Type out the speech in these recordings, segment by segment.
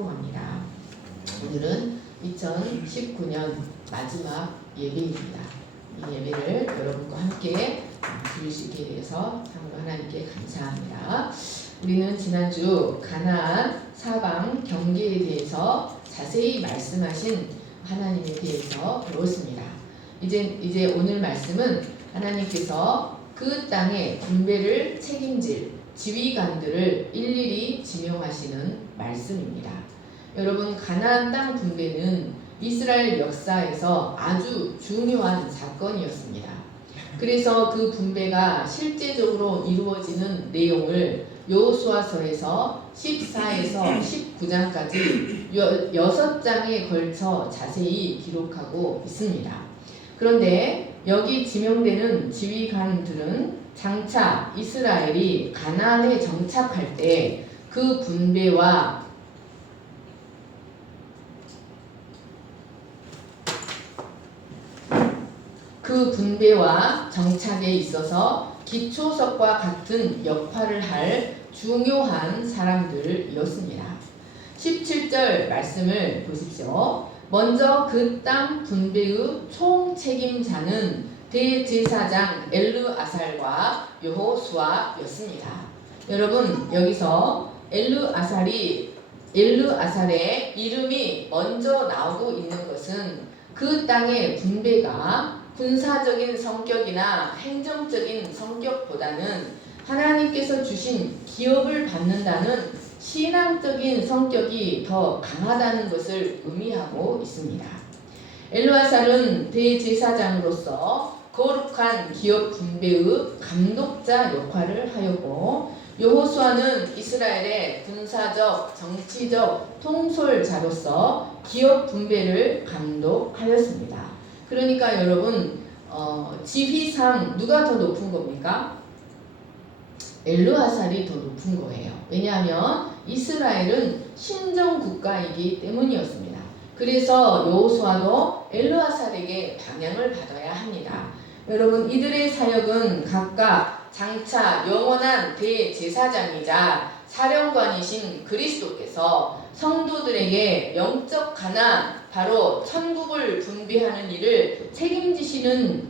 축복합니다. 오늘은 2019년 마지막 예배입니다. 이 예배를 여러분과 함께 드릴 수 있게 되어서 참으로 하나님께 감사합니다. 우리는 지난주 가나안 사방 경계에 대해서 자세히 말씀하신 하나님에 대해서 배웠습니다. 이제 오늘 말씀은 하나님께서 그 땅의 분배를 책임질 지휘관들을 일일이 지명하시는 말씀입니다. 여러분, 가나안 땅 분배는 이스라엘 역사에서 아주 중요한 사건이었습니다. 그래서 그 분배가 실제적으로 이루어지는 내용을 여호수아서에서 14에서 19장까지 6장에 걸쳐 자세히 기록하고 있습니다. 그런데 여기 지명되는 지휘관들은 장차 이스라엘이 가나안에 정착할 때 그 분배와 정착에 있어서 기초석과 같은 역할을 할 중요한 사람들이었습니다. 17절 말씀을 보십시오. 먼저 그 땅 분배의 총책임자는 대제사장 엘르아살과 여호수아였습니다. 여러분, 여기서 엘르아살의 이름이 먼저 나오고 있는 것은 그 땅의 분배가 군사적인 성격이나 행정적인 성격보다는 하나님께서 주신 기업을 받는다는 신앙적인 성격이 더 강하다는 것을 의미하고 있습니다. 엘르아살은 대제사장으로서 거룩한 기업 분배의 감독자 역할을 하였고, 여호수아는 이스라엘의 군사적, 정치적 통솔자로서 기업 분배를 감독하였습니다. 그러니까 여러분, 지휘상 누가 더 높은 겁니까? 엘르아살이 더 높은 거예요. 왜냐하면 이스라엘은 신정국가이기 때문이었습니다. 그래서 여호수아도 엘르아살에게 방향을 받아야 합니다. 여러분, 이들의 사역은 각각 장차 영원한 대제사장이자 사령관이신 그리스도께서 성도들에게 영적 가나안, 바로 천국을 분배하는 일을 책임지실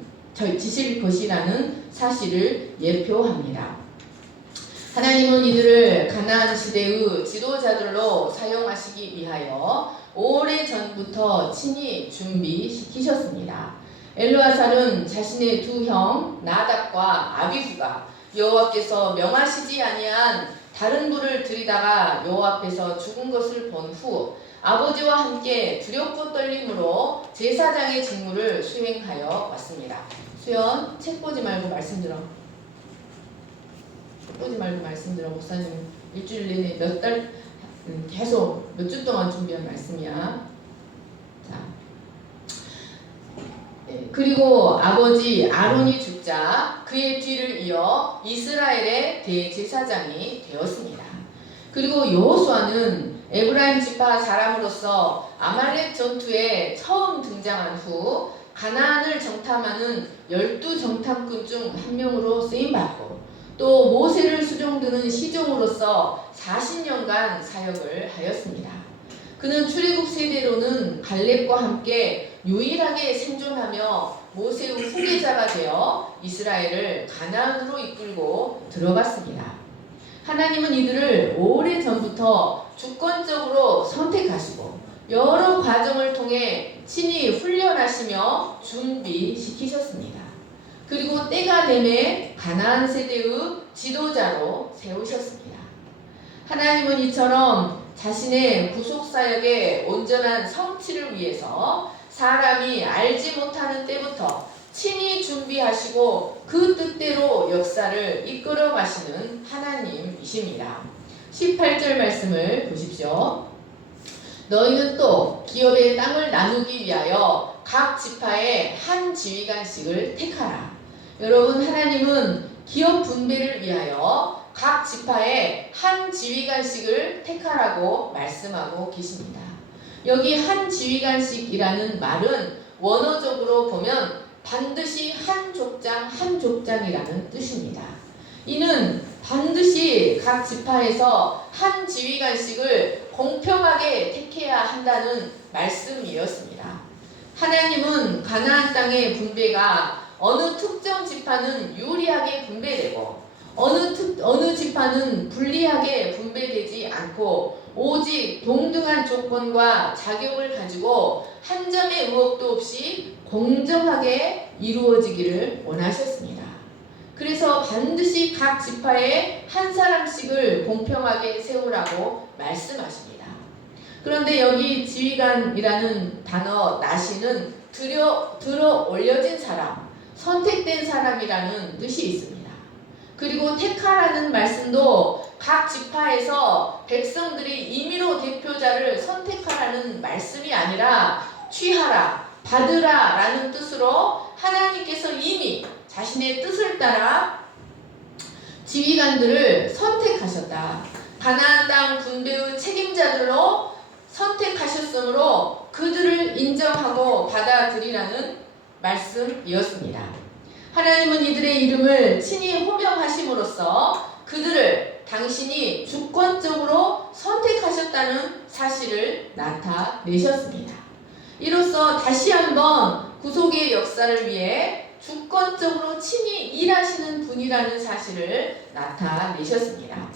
것이라는 사실을 예표합니다. 하나님은 이들을 가나안 시대의 지도자들로 사용하시기 위하여 오래전부터 친히 준비시키셨습니다. 엘르아살은 자신의 두 형 나답과 아비후가 여호와께서 명하시지 아니한 다른 불을 들이다가 여호와 앞에서 죽은 것을 본 후 아버지와 함께 두렵고 떨림으로 제사장의 직무를 수행하여 왔습니다. 수연, 책 보지 말고 말씀 들어. 보지 말고 말씀 들어. 목사님 일주일 내내 몇 달 계속 몇 주 동안 준비한 말씀이야. 자, 그리고 아버지 아론이 죽자 그의 뒤를 이어 이스라엘의 대제사장이 되었습니다. 그리고 여호수아는 에브라임 지파 사람으로서 아말렉 전투에 처음 등장한 후 가나안을 정탐하는 12정탐꾼 중 한 명으로 쓰임받고, 또 모세를 수종드는 시종으로서 40년간 사역을 하였습니다. 그는 출애굽 세대로는 갈렙과 함께 유일하게 생존하며 모세의 후계자가 되어 이스라엘을 가나안으로 이끌고 들어갔습니다. 하나님은 이들을 오래전부터 주권적으로 선택하시고 여러 과정을 통해 친히 훈련하시며 준비시키셨습니다. 그리고 때가 되매 가나안 세대의 지도자로 세우셨습니다. 하나님은 이처럼 자신의 구속사역의 온전한 성취를 위해서 사람이 알지 못하는 때부터 친히 준비하시고 그 뜻대로 역사를 이끌어 가시는 하나님이십니다. 18절 말씀을 보십시오. 너희는 또 기업의 땅을 나누기 위하여 각 지파에 한 지휘관씩을 택하라. 여러분, 하나님은 기업 분배를 위하여 각 지파에 한 지휘관씩을 택하라고 말씀하고 계십니다. 여기 한 지휘관씩이라는 말은 원어적으로 보면 반드시 한 족장이라는 뜻입니다. 이는 반드시 각 지파에서 한 지휘관씩을 공평하게 택해야 한다는 말씀이었습니다. 하나님은 가나안 땅의 분배가 어느 특정 지파는 유리하게 분배되고 어느 지파는 불리하게 분배되지 않고 오직 동등한 조건과 자격을 가지고 한 점의 의혹도 없이 공정하게 이루어지기를 원하셨습니다. 그래서 반드시 각 지파에 한 사람씩을 공평하게 세우라고 말씀하십니다. 그런데 여기 지휘관이라는 단어 나시는 들어 올려진 사람, 선택된 사람이라는 뜻이 있습니다. 그리고 택하라는 말씀도 각 지파에서 백성들이 임의로 대표자를 선택하라는 말씀이 아니라 취하라, 받으라 라는 뜻으로 하나님께서 이미 자신의 뜻을 따라 지휘관들을 선택하셨다. 가나안 땅 분배의 책임자들로 선택하셨으므로 그들을 인정하고 받아들이라는 말씀이었습니다. 하나님은 이들의 이름을 친히 호명하심으로써 그들을 당신이 주권적으로 선택하셨다는 사실을 나타내셨습니다. 이로써 다시 한번 구속의 역사를 위해 주권적으로 친히 일하시는 분이라는 사실을 나타내셨습니다.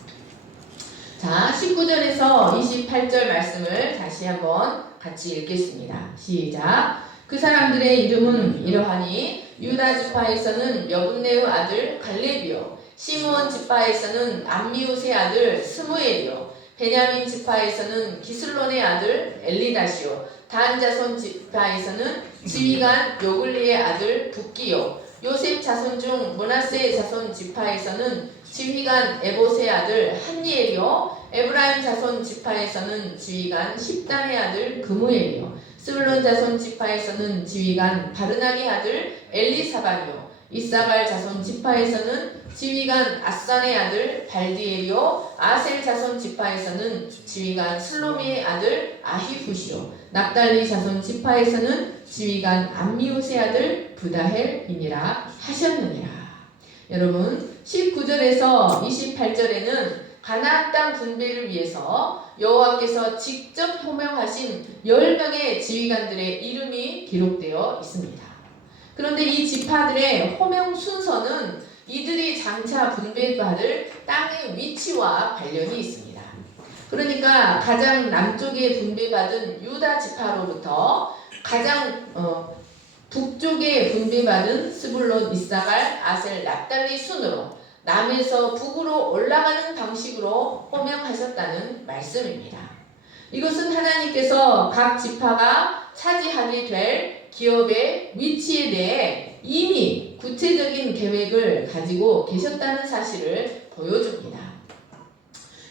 자, 19절에서 28절 말씀을 다시 한번 같이 읽겠습니다. 시작. 그 사람들의 이름은 이러하니 유다 지파에서는 여분네의 아들 갈렙이요, 시므온 지파에서는 암미우스의 아들 스무엘이요, 베냐민 지파에서는 기슬론의 아들 엘리다시요, 단 자손 지파에서는 지휘관 요글리의 아들 붓기요, 요셉 자손 중 므낫세 자손 지파에서는 지휘관 에봇의 아들 한니엘이요, 에브라임 자손 지파에서는 지휘관 십단의 아들 그무엘이요, 스불론 자손 지파에서는 지휘관 바르나의 아들 엘리사반이요, 이사갈 자손 지파에서는 지휘관 아산의 아들 발디엘이요, 아셀 자손 지파에서는 지휘관 슬로미의 아들 아히붓이요, 납달리 자손 지파에서는 지휘관 암미우스의 아들 부다헬이니라 하셨느니라. 여러분, 19절에서 28절에는 가나안 땅 분배를 위해서 여호와께서 직접 호명하신 10명의 지휘관들의 이름이 기록되어 있습니다. 그런데 이 지파들의 호명 순서는 이들이 장차 분배받을 땅의 위치와 관련이 있습니다. 그러니까 가장 남쪽에 분배받은 유다 지파로부터 가장 북쪽에 분배받은 스불론, 이사갈, 아셀, 납달리 순으로 남에서 북으로 올라가는 방식으로 호명하셨다는 말씀입니다. 이것은 하나님께서 각 지파가 차지하게 될 기업의 위치에 대해 이미 구체적인 계획을 가지고 계셨다는 사실을 보여줍니다.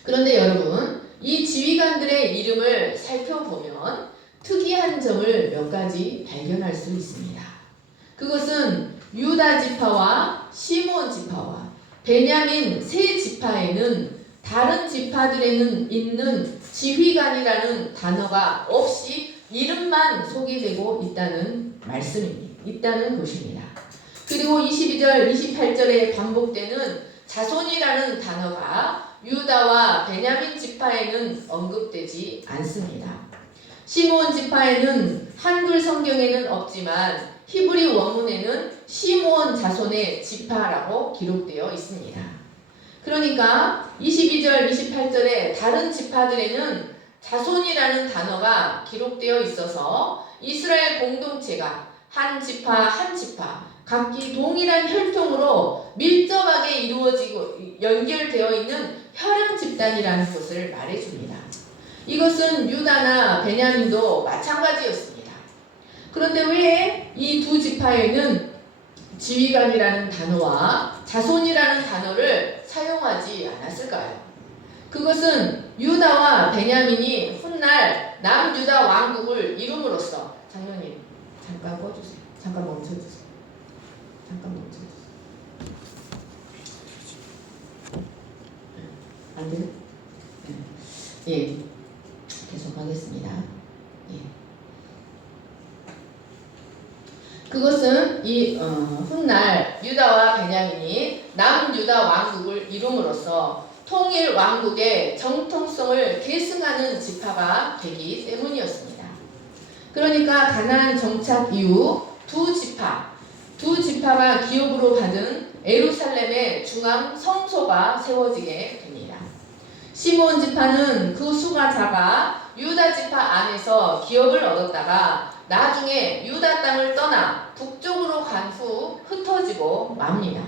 그런데 여러분, 이 지휘관들의 이름을 살펴보면 특이한 점을 몇 가지 발견할 수 있습니다. 그것은 유다 지파와 시므온 지파와 베냐민 세 지파에는 다른 지파들에는 있는 지휘관이라는 단어가 없이 이름만 소개되고 있다는 것입니다. 그리고 22절, 28절에 반복되는 자손이라는 단어가 유다와 베냐민 지파에는 언급되지 않습니다. 시므온 지파에는 한글 성경에는 없지만 히브리 원문에는 시므온 자손의 지파라고 기록되어 있습니다. 그러니까 22절, 28절에 다른 지파들에는 자손이라는 단어가 기록되어 있어서 이스라엘 공동체가 한 지파 한 지파 각기 동일한 혈통으로 밀접하게 이루어지고 연결되어 있는 혈연 집단이라는 것을 말해줍니다. 이것은 유다나 베냐민도 마찬가지였습니다. 그런데 왜 이 두 지파에는 지휘관이라는 단어와 자손이라는 단어를 사용하지 않았을까요? 그것은 유다와 베냐민이 훗날 남유다 왕국을 이룸으로써, 장로님 잠깐 꺼주세요. 잠깐 멈춰주세요. 안 돼요? 예, 계속 하겠습니다. 예. 그것은 이 훗날 유다와 베냐민이 남유다 왕국을 이룸으로써 통일 왕국의 정통성을 계승하는 지파가 되기 때문이었습니다. 그러니까 가나안 정착 이후 두 지파가 기업으로 받은 예루살렘의 중앙 성소가 세워지게 됩니다. 시므온 지파는 그 수가 작아 유다 지파 안에서 기업을 얻었다가 나중에 유다 땅을 떠나 북쪽으로 간 후 흩어지고 맙니다.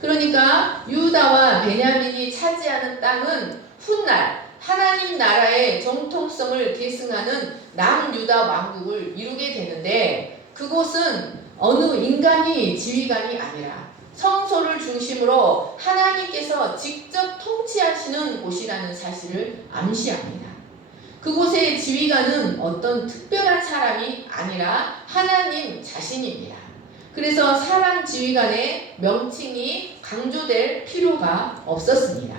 그러니까 유다와 베냐민이 차지하는 땅은 훗날 하나님 나라의 정통성을 계승하는 남유다 왕국을 이루게 되는데, 그곳은 어느 인간이 지휘관이 아니라 성소를 중심으로 하나님께서 직접 통치하시는 곳이라는 사실을 암시합니다. 그곳의 지휘관은 어떤 특별한 사람이 아니라 하나님 자신입니다. 그래서 사람 지휘관의 명칭이 강조될 필요가 없었습니다.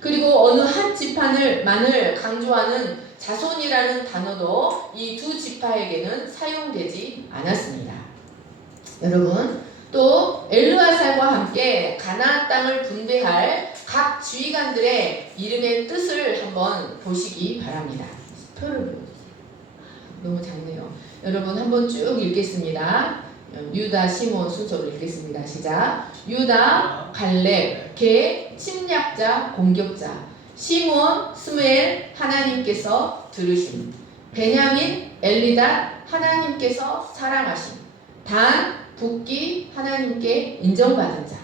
그리고 어느 한 지파만을 강조하는 자손이라는 단어도 이 두 지파에게는 사용되지 않았습니다. 여러분, 또 엘르아살과 함께 가나안 땅을 분배할 각 지휘관들의 이름의 뜻을 한번 보시기 바랍니다. 표를 보여주세요. 너무 작네요. 여러분 한번 쭉 읽겠습니다. 유다, 시므온 순서로 읽겠습니다. 시작. 유다, 갈렙, 개, 침략자, 공격자. 시므온, 스무엘, 하나님께서 들으심. 베냐민, 엘리닷, 하나님께서 사랑하심. 단, 북기, 하나님께 인정받은 자.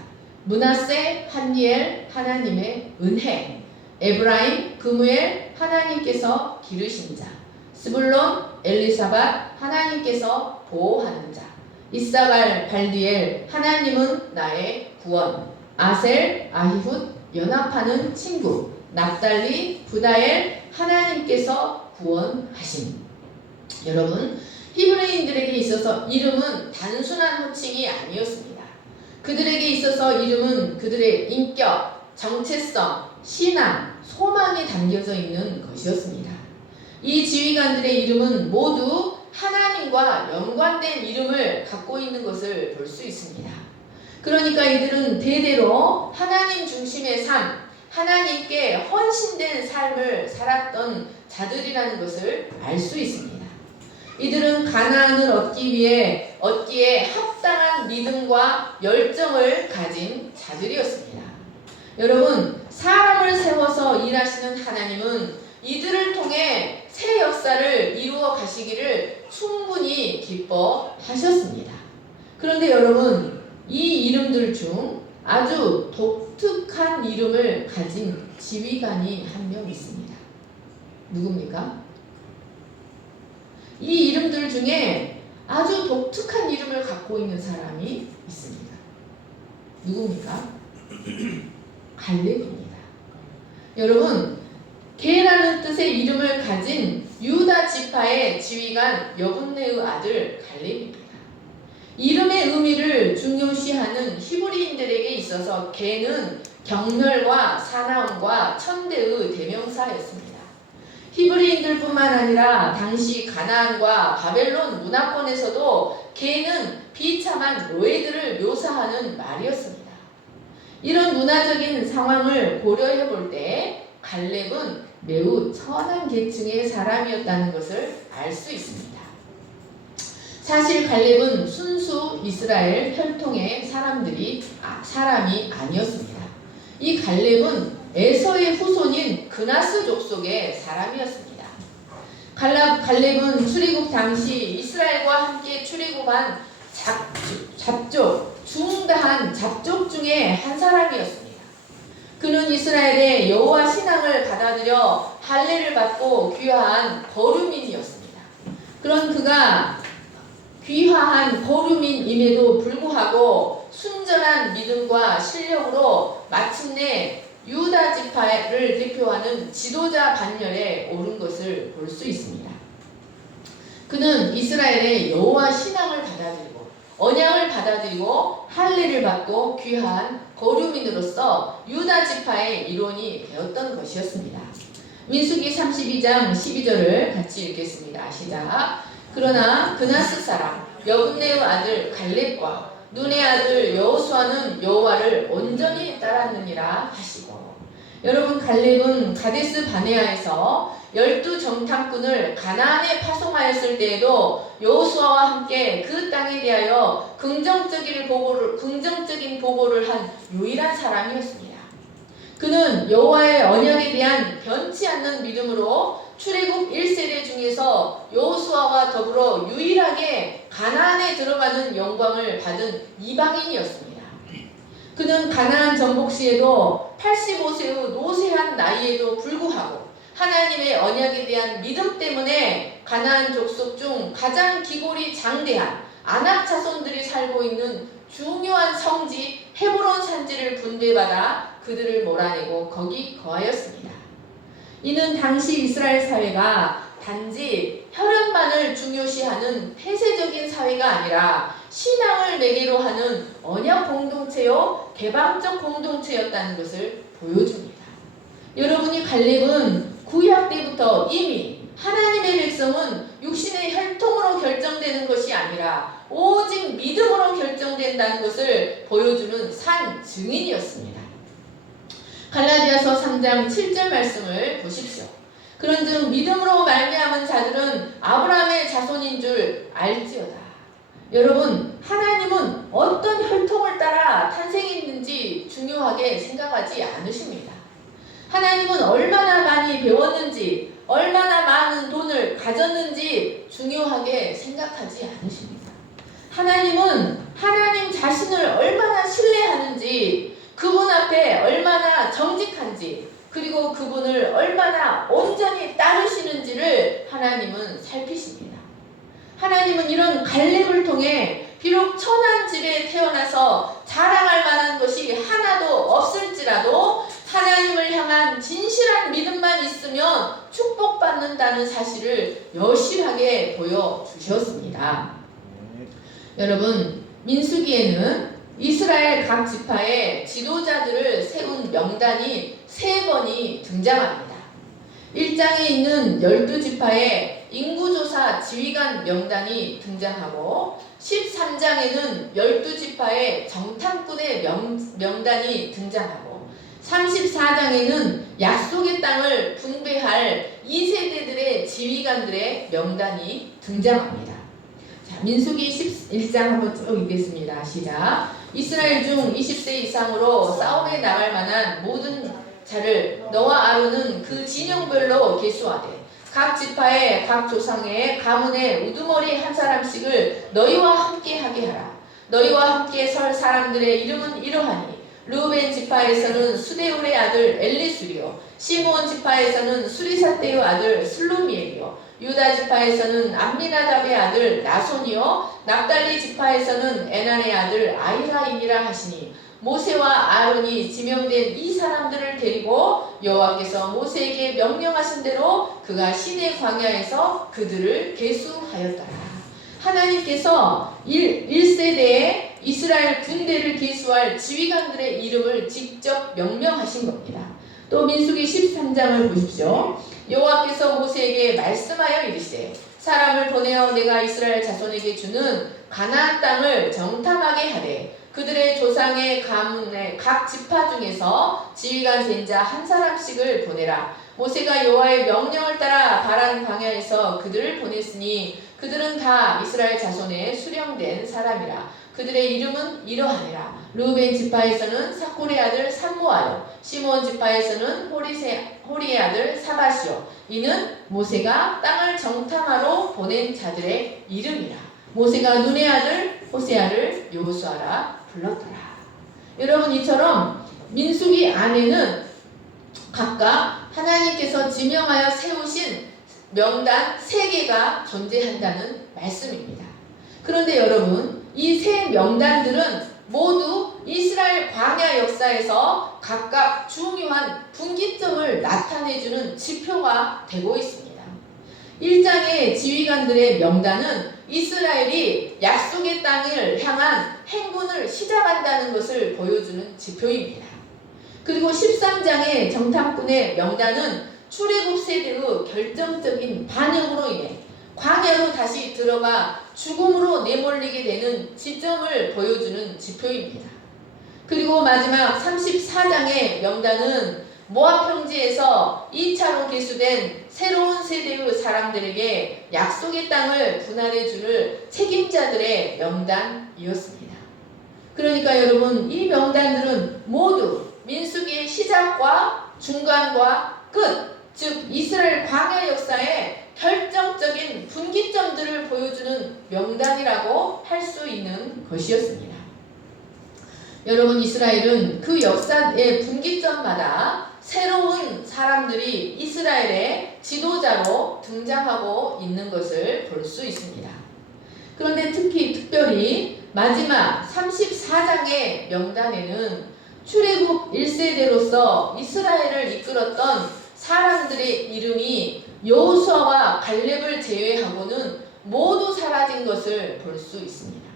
므낫세, 한니엘, 하나님의 은혜. 에브라임, 그무엘, 하나님께서 기르신 자. 스불론, 엘리사밧, 하나님께서 보호하는 자. 이사갈, 발디엘, 하나님은 나의 구원. 아셀, 아히훗, 연합하는 친구. 납달리, 부다엘, 하나님께서 구원하심. 여러분, 히브리인들에게 있어서 이름은 단순한 호칭이 아니었습니다. 그들에게 있어서 이름은 그들의 인격, 정체성, 신앙, 소망이 담겨져 있는 것이었습니다. 이 지휘관들의 이름은 모두 하나님과 연관된 이름을 갖고 있는 것을 볼 수 있습니다. 그러니까 이들은 대대로 하나님 중심의 삶, 하나님께 헌신된 삶을 살았던 자들이라는 것을 알 수 있습니다. 이들은 가나안을 얻기에 합당한 믿음과 열정을 가진 자들이었습니다. 여러분, 사람을 세워서 일하시는 하나님은 이들을 통해 새 역사를 이루어 가시기를 충분히 기뻐하셨습니다. 그런데 여러분, 이 이름들 중 아주 독특한 이름을 가진 지휘관이 한 명 있습니다. 누굽니까? 이 이름들 중에 아주 독특한 이름을 갖고 있는 사람이 있습니다. 누굽니까? 갈렙입니다. 여러분, 개라는 뜻의 이름을 가진 유다 지파의 지휘관 여분네의 아들 갈렙입니다. 이름의 의미를 중요시하는 히브리인들에게 있어서 개는 경멸과 사나움과 천대의 대명사였습니다. 히브리인들뿐만 아니라 당시 가나안과 바벨론 문화권에서도 개는 비참한 노예들을 묘사하는 말이었습니다. 이런 문화적인 상황을 고려해 볼 때 갈렙은 매우 천한 계층의 사람이었다는 것을 알 수 있습니다. 사실 갈렙은 순수 이스라엘 혈통의 사람이 아니었습니다. 이 갈렙은 에서의 후손인 그나스 족속의 사람이었습니다. 갈렙은 출애굽 당시 이스라엘과 함께 출애굽한 중다한 잡족 중에 한 사람이었습니다. 그는 이스라엘의 여호와 신앙을 받아들여 할례를 받고 귀화한 거류민이었습니다. 그런 그가 귀화한 거류민임에도 불구하고 순전한 믿음과 실력으로 마침내 유다 지파를 대표하는 지도자 반열에 오른 것을 볼 수 있습니다. 그는 이스라엘의 여호와 신앙을 받아들이고 언약을 받아들이고 할례를 받고 귀화한 거류민으로서 유다 지파의 일원이 되었던 것이었습니다. 민수기 32장 12절을 같이 읽겠습니다. 시작. 그러나 그나스 사람 여분네의 아들 갈렙과 눈의 아들 여호수아는 여호와를 온전히 따랐느니라 하시고. 여러분, 갈렙은 가데스 바네아에서 12정탐꾼을 가나안에 파송하였을 때에도 여호수아와 함께 그 땅에 대하여 긍정적인 보고를 한 유일한 사람이었습니다. 그는 여호와의 언약에 대한 변치 않는 믿음으로 출애굽 1세대 중에서 여호수아와 더불어 유일하게 가나안에 들어가는 영광을 받은 이방인이었습니다. 그는 가나안 정복 시에도 85세의 노쇠한 나이에도 불구하고 하나님의 언약에 대한 믿음 때문에 가나안 족속 중 가장 기골이 장대한 아낙 자손들이 살고 있는 중요한 성지 헤브론 산지를 분배받아 그들을 몰아내고 거기 거하였습니다. 이는 당시 이스라엘 사회가 단지 혈연만을 중요시하는 폐쇄적인 사회가 아니라 신앙을 매개로 하는 언약 공동체요 개방적 공동체였다는 것을 보여줍니다. 여러분이 갈렙은 구약 때부터 이미 하나님의 백성은 육신의 혈통으로 결정되는 것이 아니라 오직 믿음으로 결정된다는 것을 보여주는 산 증인이었습니다. 갈라디아서 3장 7절 말씀을 보십시오. 그런즉 믿음으로 말미암은 자들은 아브라함의 자손인 줄 알지어다. 여러분, 하나님은 어떤 혈통을 따라 탄생했는지 중요하게 생각하지 않으십니다. 하나님은 얼마나 많이 배웠는지, 얼마나 많은 돈을 가졌는지 중요하게 생각하지 않으십니다. 하나님은 하나님 자신을 얼마나 신뢰하는지, 그분 앞에 얼마나 정직한지, 그리고 그분을 얼마나 온전히 따르시는지를 하나님은 살피십니다. 하나님은 이런 갈렙을 통해 비록 천한 집에 태어나서 자랑할 만한 것이 하나도 없을지라도 하나님을 향한 진실한 믿음만 있으면 축복받는다는 사실을 여실하게 보여주셨습니다. 여러분, 민수기에는 이스라엘 각 지파의 지도자들을 세운 명단이 3번이 등장합니다. 1장에 있는 12지파의 인구조사 지휘관 명단이 등장하고 13장에는 12지파의 정탐꾼의 명단이 등장하고 34장에는 약속의 땅을 분배할 2세대들의 지휘관들의 명단이 등장합니다. 자, 민수기 11장 한번 쭉 읽겠습니다. 시작. 이스라엘 중 20세 이상으로 싸움에 나갈 만한 모든 자를 너와 아론은 그 진영별로 계수하되 각 지파의 각 조상의 가문의 우두머리 한 사람씩을 너희와 함께 하게 하라. 너희와 함께 설 사람들의 이름은 이러하니 르우벤 지파에서는 수데울의 아들 엘리수리요, 시므온 지파에서는 수리사떼의 아들 슬로미엘이요, 유다 지파에서는 암미나답의 아들 나손이요, 납달리 지파에서는 에난의 아들 아히라임이라 하시니 모세와 아론이 지명된 이 사람들을 데리고 여호와께서 모세에게 명령하신 대로 그가 시내 광야에서 그들을 계수하였더라. 하나님께서 1세대에 이스라엘 군대를 계수할 지휘관들의 이름을 직접 명명하신 겁니다. 또 민수기 13장을 보십시오. 여호와께서 모세에게 말씀하여 이르시되 사람을 보내어 내가 이스라엘 자손에게 주는 가나안 땅을 정탐하게 하되 그들의 조상의 가문의 각 지파 중에서 지휘관 된 자 한 사람씩을 보내라. 모세가 여호와의 명령을 따라 바란 광야에서 그들을 보냈으니 그들은 다 이스라엘 자손에 수령된 사람이라. 그들의 이름은 이러하니라. 르우벤 지파에서는 사콜의 아들 삼모아요, 시므온 지파에서는 호리의 아들 사바시요. 이는 모세가 땅을 정탐하러 보낸 자들의 이름이라. 모세가 눈의 아들 호세아를 여호수아라 불렀더라. 여러분, 이처럼 민수기 안에는 각각 하나님께서 지명하여 세우신 명단 3개가 존재한다는 말씀입니다. 그런데 여러분, 이 3 명단들은 모두 이스라엘 광야 역사에서 각각 중요한 분기점을 나타내주는 지표가 되고 있습니다. 1장의 지휘관들의 명단은 이스라엘이 약속의 땅을 향한 행군을 시작한다는 것을 보여주는 지표입니다. 그리고 13장의 정탐꾼의 명단은 출애굽 세대의 결정적인 반응으로 인해 광야로 다시 들어가 죽음으로 내몰리게 되는 지점을 보여주는 지표입니다. 그리고 마지막 34장의 명단은 모압 평지에서 2차로 계수된 새로운 세대의 사람들에게 약속의 땅을 분할해 줄 책임자들의 명단이었습니다. 그러니까 여러분, 이 명단들은 모두 민수기의 시작과 중간과 끝, 즉 이스라엘 광야 역사의 결정적인 분기점들을 보여주는 명단이라고 할 수 있는 것이었습니다. 여러분, 이스라엘은 그 역사의 분기점마다 새로운 사람들이 이스라엘의 지도자로 등장하고 있는 것을 볼 수 있습니다. 그런데 특별히 마지막 34장의 명단에는 출애굽 1세대로서 이스라엘을 이끌었던 사람들의 이름이 여호수아와 갈렙을 제외하고는 모두 사라진 것을 볼 수 있습니다.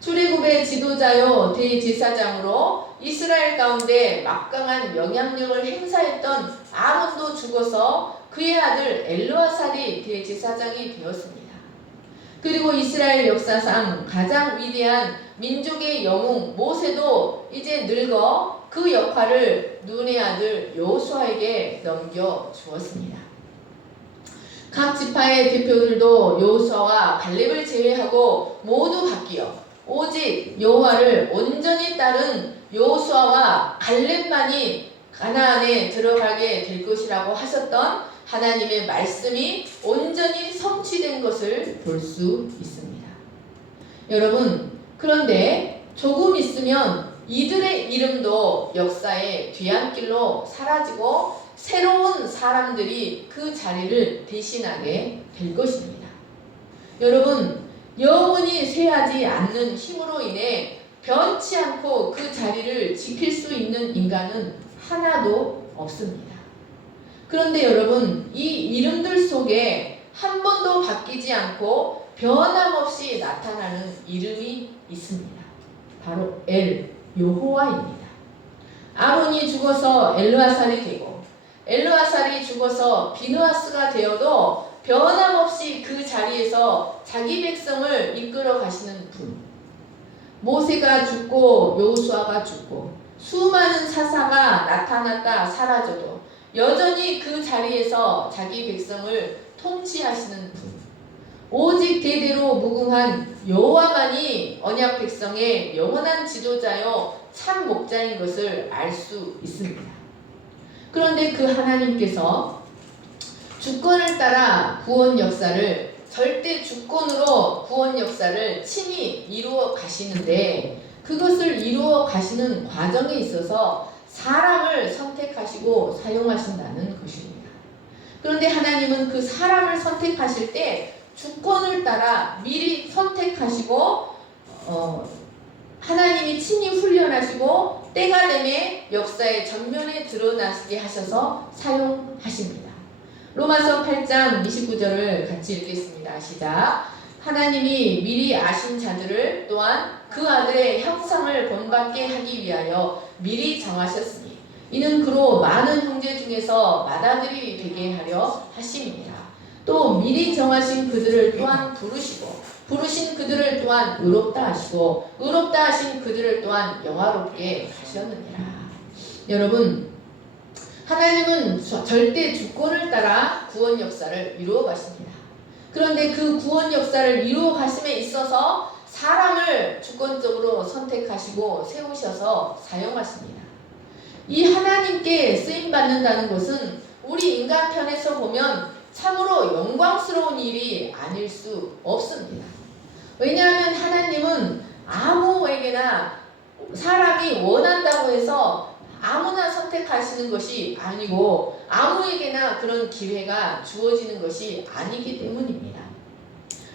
출애굽의 지도자요 대제사장으로 이스라엘 가운데 막강한 영향력을 행사했던 아론도 죽어서 그의 아들 엘르아살이 대제사장이 되었습니다. 그리고 이스라엘 역사상 가장 위대한 민족의 영웅 모세도 이제 늙어 그 역할을 눈의 아들 여호수아에게 넘겨주었습니다. 각 지파의 대표들도 여호수아와 갈렙을 제외하고 모두 바뀌어 오직 여호와를 온전히 따른 여호수아와 갈렙만이 가나안에 들어가게 될 것이라고 하셨던 하나님의 말씀이 온전히 성취된 것을 볼 수 있습니다. 여러분, 그런데 조금 있으면 이들의 이름도 역사의 뒤안길로 사라지고 새로운 사람들이 그 자리를 대신하게 될 것입니다. 여러분, 영원히 쇠하지 않는 힘으로 인해 변치 않고 그 자리를 지킬 수 있는 인간은 하나도 없습니다. 그런데 여러분, 이 이름들 속에 한 번도 바뀌지 않고 변함없이 나타나는 이름이 있습니다. 바로 여호와입니다. 아론이 죽어서 엘르아살이 되고 엘르아살이 죽어서 비느하스가 되어도 변함없이 그 자리에서 자기 백성을 이끌어 가시는 분. 모세가 죽고 여호수아가 죽고 수많은 사사가 나타났다 사라져도 여전히 그 자리에서 자기 백성을 통치하시는 분. 오직 대대로 무궁한 여호와만이 언약 백성의 영원한 지도자요 참 목자인 것을 알 수 있습니다. 그런데 그 하나님께서 주권을 따라 구원 역사를 절대 주권으로 구원 역사를 친히 이루어 가시는데 그것을 이루어 가시는 과정에 있어서 사람을 선택하시고 사용하신다는 것입니다. 그런데 하나님은 그 사람을 선택하실 때 주권을 따라 미리 선택하시고 하나님이 친히 훈련하시고 때가 되매 역사의 전면에 드러나게 하셔서 사용하십니다. 로마서 8장 29절을 같이 읽겠습니다. 시작. 하나님이 미리 아신 자들을 또한 그 아들의 형상을 본받게 하기 위하여 미리 정하셨으니 이는 그로 많은 형제 중에서 맏아들이 되게 하려 하심이니라. 또 미리 정하신 그들을 또한 부르신 그들을 또한 의롭다 하시고 의롭다 하신 그들을 또한 영화롭게 하셨느니라. 여러분, 하나님은 절대 주권을 따라 구원 역사를 이루어 가십니다. 그런데 그 구원 역사를 이루어 가심에 있어서 사람을 주권적으로 선택하시고 세우셔서 사용하십니다. 이 하나님께 쓰임 받는다는 것은 우리 인간 편에서 보면 참으로 영광스러운 일이 아닐 수 없습니다. 왜냐하면 하나님은 아무에게나 사람이 원한다고 해서 아무나 선택하시는 것이 아니고 아무에게나 그런 기회가 주어지는 것이 아니기 때문입니다.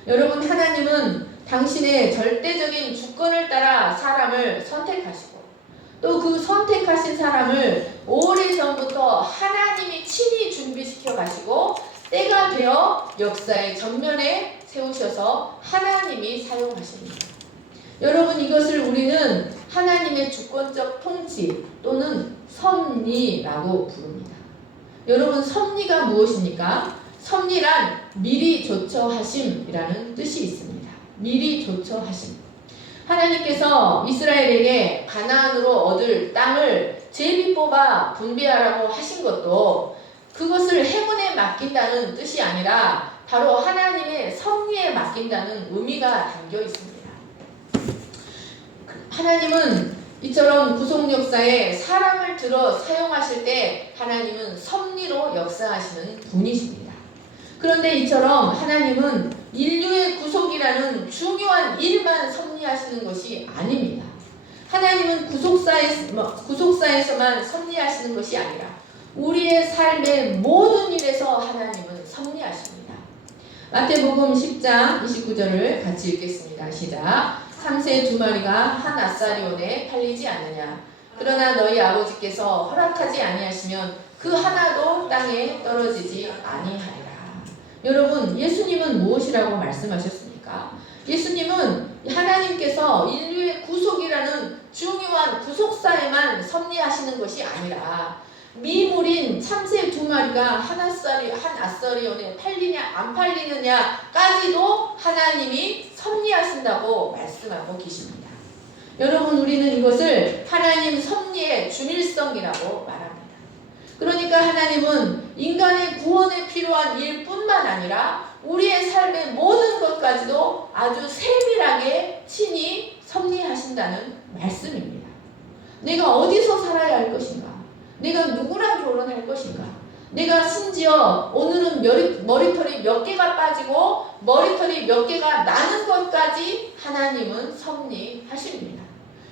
여러분, 하나님은 당신의 절대적인 주권을 따라 사람을 선택하시고 또 그 선택하신 사람을 오래전부터 하나님이 친히 준비시켜 가시고 때가 되어 역사의 전면에 세우셔서 하나님이 사용하십니다. 여러분, 이것을 우리는 하나님의 주권적 통치 또는 섭리라고 부릅니다. 여러분, 섭리가 무엇입니까? 섭리란 미리 조처하심이라는 뜻이 있습니다. 미리 조처하심. 하나님께서 이스라엘에게 가나안으로 얻을 땅을 제비 뽑아 분배하라고 하신 것도 그것을 행운에 맡긴다는 뜻이 아니라 바로 하나님의 섭리에 맡긴다는 의미가 담겨 있습니다. 하나님은 이처럼 구속 역사에 사람을 들어 사용하실 때 하나님은 섭리로 역사하시는 분이십니다. 그런데 이처럼 하나님은 인류의 구속이라는 중요한 일만 섭리하시는 것이 아닙니다. 하나님은 구속사에서만 섭리하시는 것이 아니라 우리의 삶의 모든 일에서 하나님은 섭리하십니다. 마태복음 10장 29절을 같이 읽겠습니다. 시작. 3세 2마리가 한 아사리온에 팔리지 않느냐. 그러나 너희 아버지께서 허락하지 아니하시면 그 하나도 땅에 떨어지지 아니하리라. 여러분, 예수님은 무엇이라고 말씀하셨습니까? 예수님은 하나님께서 인류의 구속이라는 중요한 구속사에만 섭리하시는 것이 아니라 미물인 참새 2마리가 한 아사리온에 팔리냐 안 팔리느냐까지도 하나님이 섭리하신다고 말씀하고 계십니다. 여러분, 우리는 이것을 하나님 섭리의 중일성이라고 말합니다. 그러니까 하나님은 인간의 구원에 필요한 일뿐만 아니라 우리의 삶의 모든 것까지도 아주 세밀하게 친히 섭리하신다는 말씀입니다. 내가 어디서 살아야 할 것인가? 내가 누구랑 결혼할 것인가? 내가 심지어 오늘은 머리털이 몇 개가 빠지고 머리털이 몇 개가 나는 것까지 하나님은 섭리하십니다.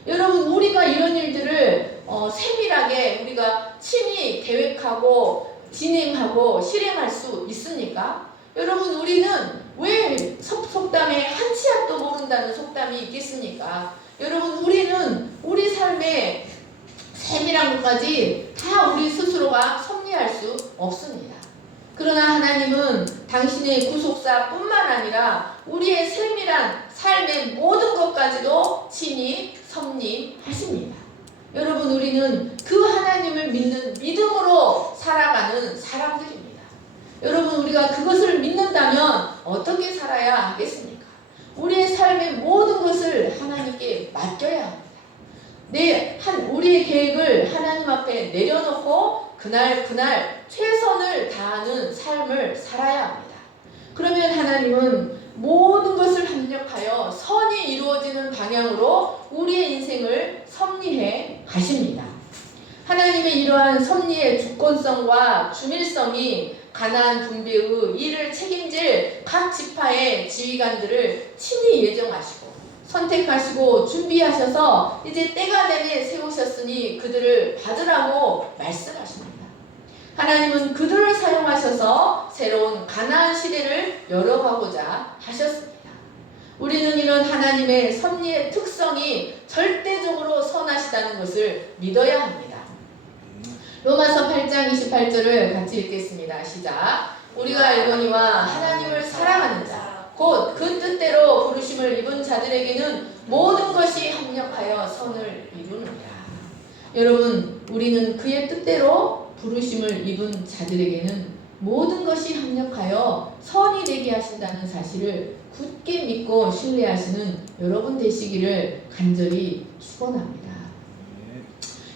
여러분, 우리가 이런 일들을 세밀하게 우리가 친히 계획하고 진행하고 실행할 수 있습니까? 여러분, 우리는 왜 속담에 한 치 앞도 모른다는 속담이 있겠습니까? 여러분, 우리는 우리 삶에 세밀한 것까지 다 우리 스스로가 섭리할 수 없습니다. 그러나 하나님은 당신의 구속사뿐만 아니라 우리의 세밀한 삶의 모든 것까지도 친히 섭리하십니다. 여러분, 우리는 그 하나님을 믿는 믿음으로 살아가는 사람들입니다. 여러분, 우리가 그것을 믿는다면 어떻게 살아야 하겠습니까? 우리의 삶의 모든 것을 하나님께 맡겨야 합니다. 우리의 계획을 하나님 앞에 내려놓고 그날 최선을 다하는 삶을 살아야 합니다. 그러면 하나님은 모든 것을 합력하여 선이 이루어지는 방향으로 우리의 인생을 섭리해 가십니다. 하나님의 이러한 섭리의 주권성과 중일성이 가나안 분배의 일을 책임질 각 지파의 지휘관들을 친히 예정하시고 선택하시고 준비하셔서 이제 때가 되매 세우셨으니 그들을 받으라고 말씀하십니다. 하나님은 그들을 사용하셔서 새로운 가나안 시대를 열어가고자 하셨습니다. 우리는 이런 하나님의 섭리의 특성이 절대적으로 선하시다는 것을 믿어야 합니다. 로마서 8장 28절을 같이 읽겠습니다. 시작. 우리가 알거니와 하나님을 사랑하는 자 곧 그 뜻대로 부르심을 입은 자들에게는 모든 것이 합력하여 선을 이루느니라. 여러분, 우리는 그의 뜻대로 부르심을 입은 자들에게는 모든 것이 합력하여 선이 되게 하신다는 사실을 굳게 믿고 신뢰하시는 여러분 되시기를 간절히 축원합니다.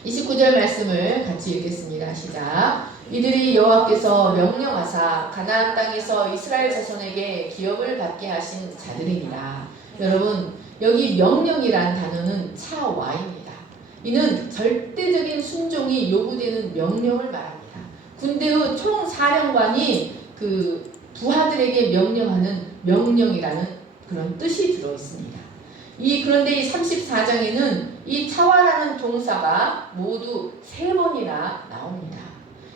29절 말씀을 같이 읽겠습니다. 시작. 이들이 여호와께서 명령하사 가나안 땅에서 이스라엘 자손에게 기업을 받게 하신 자들입니다. 여러분, 여기 명령이란 단어는 차와입니다. 이는 절대적인 순종이 요구되는 명령을 말합니다. 군대의 총사령관이 그 부하들에게 명령하는 명령이라는 그런 뜻이 들어 있습니다. 그런데 이 34장에는 이 차와라는 동사가 모두 3번이나 나옵니다.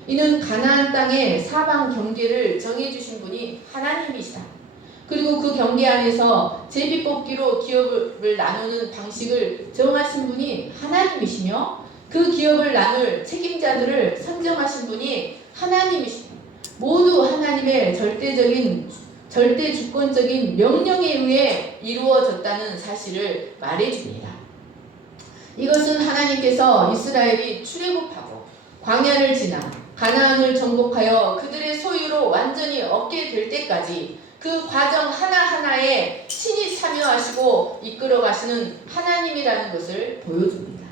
이는 가나안 땅의 사방 경계를 정해주신 분이 하나님이시다. 그리고 그 경계 안에서 제비뽑기로 기업을 나누는 방식을 정하신 분이 하나님이시며 그 기업을 나눌 책임자들을 선정하신 분이 하나님이시다. 모두 하나님의 절대 주권적인 명령에 의해 이루어졌다는 사실을 말해줍니다. 이것은 하나님께서 이스라엘이 출애굽하고 광야를 지나 가나안을 정복하여 그들의 소유로 완전히 얻게 될 때까지 그 과정 하나하나에 친히 참여하시고 이끌어 가시는 하나님이라는 것을 보여줍니다.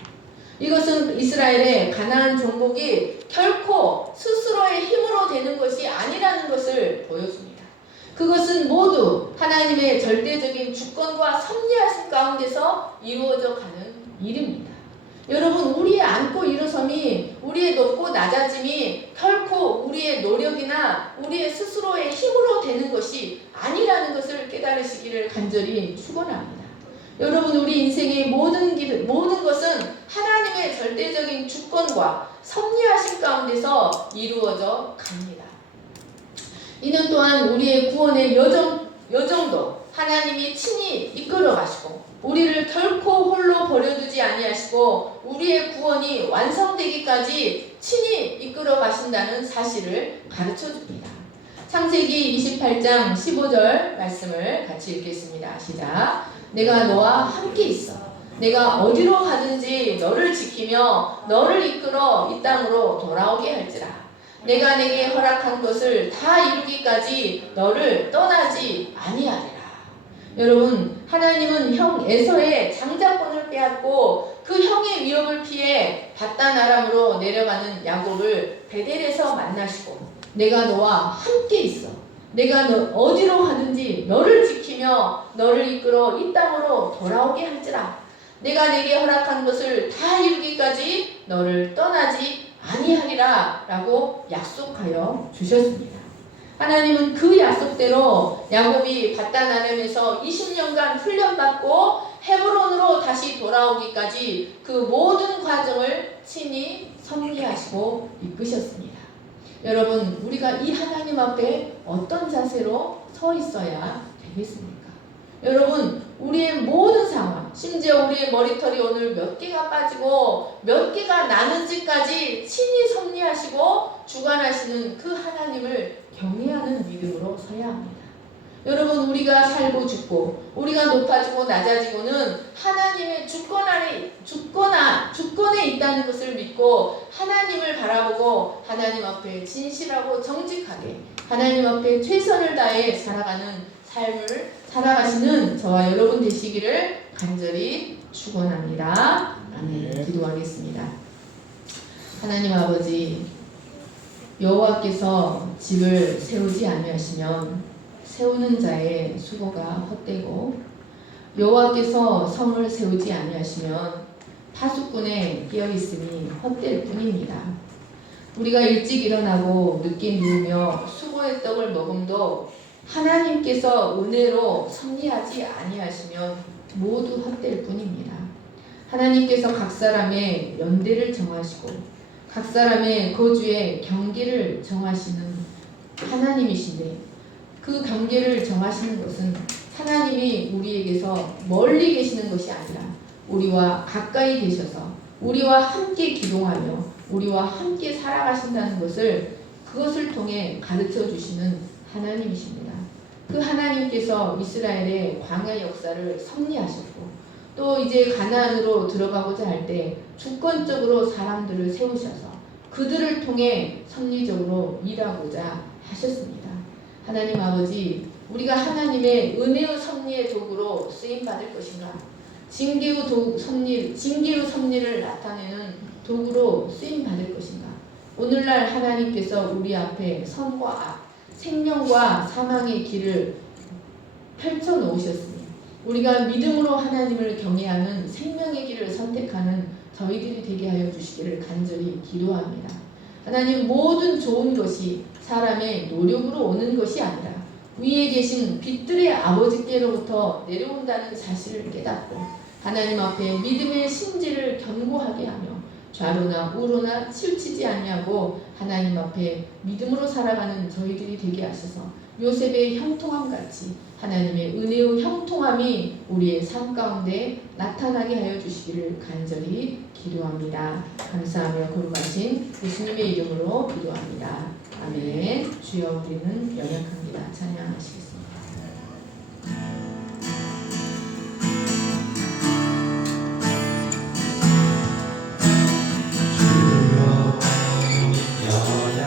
이것은 이스라엘의 가나안 정복이 결코 스스로의 힘으로 되는 것이 아니라는 것을 보여줍니다. 그것은 모두 하나님의 절대적인 주권과 섭리하심 가운데서 이루어져 가는 일입니다. 여러분, 우리의 앉고 일어섬이, 우리의 높고 낮아짐이 결코 우리의 노력이나 우리의 스스로의 힘으로 되는 것이 아니라는 것을 깨달으시기를 간절히 축원합니다. 여러분, 우리 인생의 모든 것은 하나님의 절대적인 주권과 섭리하심 가운데서 이루어져 갑니다. 이는 또한 우리의 구원의 여정도 하나님이 친히 이끌어 가시고 우리를 결코 홀로 버려두지 아니하시고 우리의 구원이 완성되기까지 친히 이끌어 가신다는 사실을 가르쳐 줍니다. 창세기 28장 15절 말씀을 같이 읽겠습니다. 시작. 내가 너와 함께 있어. 내가 어디로 가든지 너를 지키며 너를 이끌어 이 땅으로 돌아오게 할지라. 내가 내게 허락한 것을 다 이루기까지 너를 떠나지 아니하리라. 여러분, 하나님은 형 에서의 장자권을 빼앗고 그 형의 위협을 피해 바단 아람으로 내려가는 야곱을 베델에서 만나시고 내가 너와 함께 있어. 내가 너 어디로 가든지 너를 지키며 너를 이끌어 이 땅으로 돌아오게 할지라. 내가 내게 허락한 것을 다 이루기까지 너를 떠나지 아니하리라 라고 약속하여 주셨습니다. 하나님은 그 약속대로 야곱이 바단 아람에서 20년간 훈련받고 헤브론으로 다시 돌아오기까지 그 모든 과정을 친히 섭리하시고 이끄셨습니다. 여러분, 우리가 이 하나님 앞에 어떤 자세로 서 있어야 되겠습니까? 여러분, 우리의 모든 상황, 심지어 우리의 머리털이 오늘 몇 개가 빠지고 몇 개가 나는지까지 친히 섭리하시고 주관하시는 그 하나님을 경외하는 믿음으로 서야 합니다. 여러분, 우리가 살고 죽고 우리가 높아지고 낮아지고는 하나님의 주권에 있다는 것을 믿고 하나님을 바라보고 하나님 앞에 진실하고 정직하게 하나님 앞에 최선을 다해 살아가는 삶을 살아가시는 저와 여러분 되시기를 간절히 축원합니다. 아멘. 기도하겠습니다. 하나님 아버지, 여호와께서 집을 세우지 아니하시면 세우는 자의 수고가 헛되고 여호와께서 성을 세우지 아니하시면 파수꾼의 깨어있음이 헛될 뿐입니다. 우리가 일찍 일어나고 늦게 누우며 수고의 떡을 먹음도 하나님께서 은혜로 섭리하지 아니하시면 모두 헛될 뿐입니다. 하나님께서 각 사람의 연대를 정하시고 각 사람의 거주의 경계를 정하시는 하나님이신데 그 경계를 정하시는 것은 하나님이 우리에게서 멀리 계시는 것이 아니라 우리와 가까이 계셔서 우리와 함께 기동하며 우리와 함께 살아가신다는 그것을 통해 가르쳐 주시는 하나님이십니다. 그 하나님께서 이스라엘의 광야 역사를 섭리하셨고 또 이제 가나안으로 들어가고자 할 때 주권적으로 사람들을 세우셔서 그들을 통해 섭리적으로 일하고자 하셨습니다. 하나님 아버지, 우리가 하나님의 은혜의 섭리의 도구로 쓰임받을 것인가? 징계의 섭리를 나타내는 도구로 쓰임받을 것인가? 오늘날 하나님께서 우리 앞에 선과 악, 생명과 사망의 길을 펼쳐놓으셨으니 우리가 믿음으로 하나님을 경외하는 생명의 길을 선택하는 저희들이 되게 하여 주시기를 간절히 기도합니다. 하나님, 모든 좋은 것이 사람의 노력으로 오는 것이 아니라 위에 계신 빛들의 아버지께로부터 내려온다는 사실을 깨닫고 하나님 앞에 믿음의 심지를 견고하게 하며 좌로나 우로나 치우치지 아니하고 하나님 앞에 믿음으로 살아가는 저희들이 되게 하셔서 요셉의 형통함 같이 하나님의 은혜의 형통함이 우리의 삶 가운데 나타나게 하여 주시기를 간절히 기도합니다. 감사하며 거룩하신 예수님의 이름으로 기도합니다. 아멘. 주여, 우리는 연약합니다. 찬양하시겠습니다. 주여,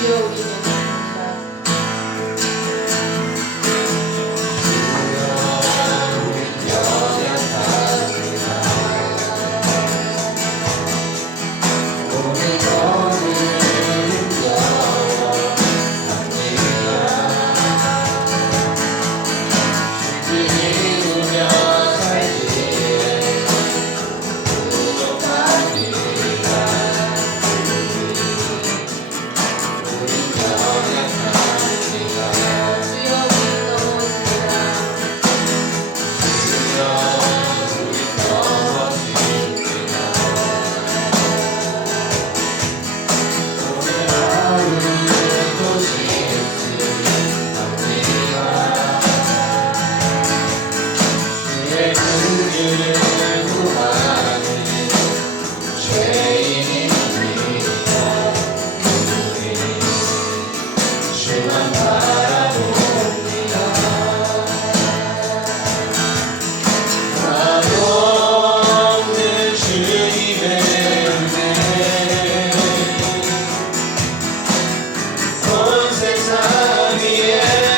주여 우리 예배합니다.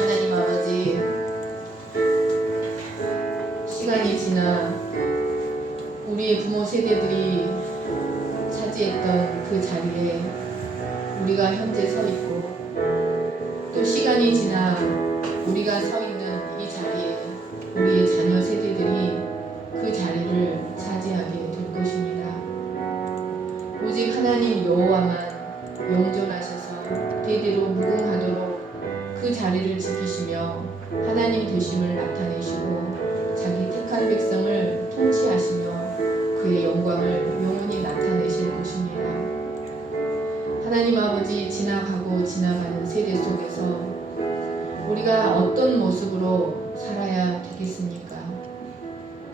하나님 아버지, 시간이 지나 우리의 부모 세대들이 차지했던 그 자리에 우리가 현재 서 있고, 또 시간이 지나 우리가 서 있는 이 자리에 우리의 자녀 세대들이 그 자리를 차지하게 될 것입니다. 오직 하나님 여호와만 영존하셔서 대대로 무궁하도록 그 자리를 지키시며 하나님 되심을 나타내시고 자기 택한 백성을 통치하시며 그의 영광을 영원히 나타내실 것입니다. 하나님 아버지, 지나가고 지나가는 세대 속에서 우리가 어떤 모습으로 살아야 되겠습니까?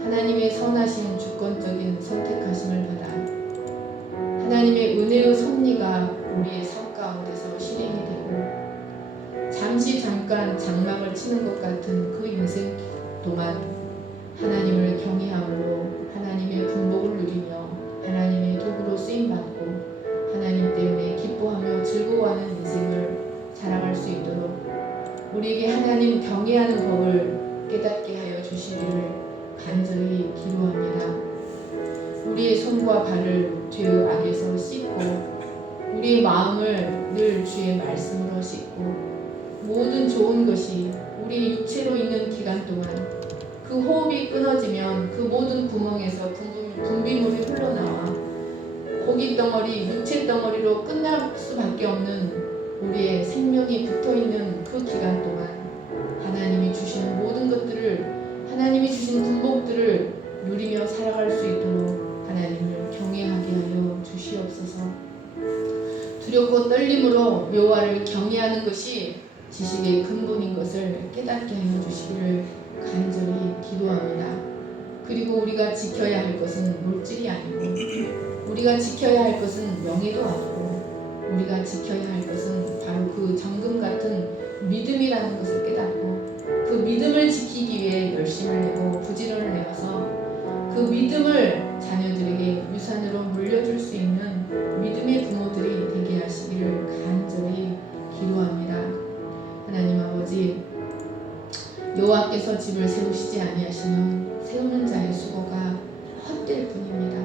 하나님의 선하신 주권적인 선택하심을 받아 하나님의 은혜의 섭리가 우리의 삶 가운데서 실행이 되고, 잠깐 장막을 치는 것 같은 그 인생 동안 하나님을 경외함으로 하나님의 분복을 누리며 하나님의 도구로 쓰임받고 하나님 때문에 기뻐하며 즐거워하는 인생을 살아갈 수 있도록 우리에게 하나님 경외하는 법을 깨닫게 하여 주시기를 간절히 기도합니다. 우리의 손과 발을 죄의 악에서 씻고 우리의 마음을 늘 주의 말씀으로 씻고, 모든 좋은 것이 우리 육체로 있는 기간 동안 그 호흡이 끊어지면 그 모든 구멍에서 분비물이 흘러나와 고기 덩어리, 육체 덩어리로 끝날 수밖에 없는 우리의 생명이 붙어있는 그 기간 동안 하나님이 주시는 모든 것들을, 하나님이 주신 분복들을 누리며 살아갈 수 있도록 하나님을 경외하게 하여 주시옵소서. 두렵고 떨림으로 여호와를 경외하는 것이 지식의 근본인 것을 깨닫게 하여 주시기를 간절히 기도합니다. 그리고 우리가 지켜야 할 것은 물질이 아니고, 우리가 지켜야 할 것은 명예도 아니고, 우리가 지켜야 할 것은 바로 그 정금 같은 믿음이라는 것을 깨닫고, 그 믿음을 지키기 위해 열심을 내고 부지런을 내어서 그 믿음을 자녀들에게 유산으로 물려줄 수 있는 믿음의 부모들이 되게 하시기를 간절히 기도합니다. 하나님 아버지, 여호와께서 집을 세우시지 아니하시면 세우는 자의 수고가 헛될 뿐입니다.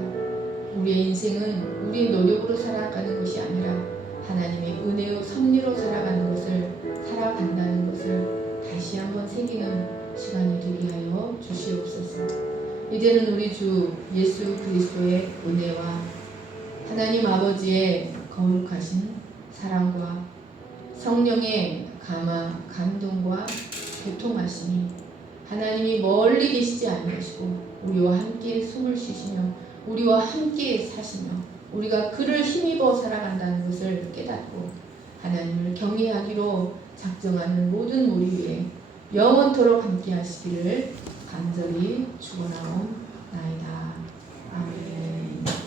우리의 인생은 우리의 노력으로 살아가는 것이 아니라 하나님의 은혜의 섭리로 살아가는 것을, 살아간다는 것을 다시 한번 새기는 시간이 되게 하여 주시옵소서. 이제는 우리 주 예수 그리스도의 은혜와 하나님 아버지의 거룩하신 사랑과 성령의 감동과 교통하심이 하나님이 멀리 계시지 아니하시고 우리와 함께 숨을 쉬시며 우리와 함께 사시며 우리가 그를 힘입어 살아간다는 것을 깨닫고 하나님을 경외하기로 작정하는 모든 우리 위에 영원토록 함께 하시기를 간절히 축원하옵나이다. 아멘.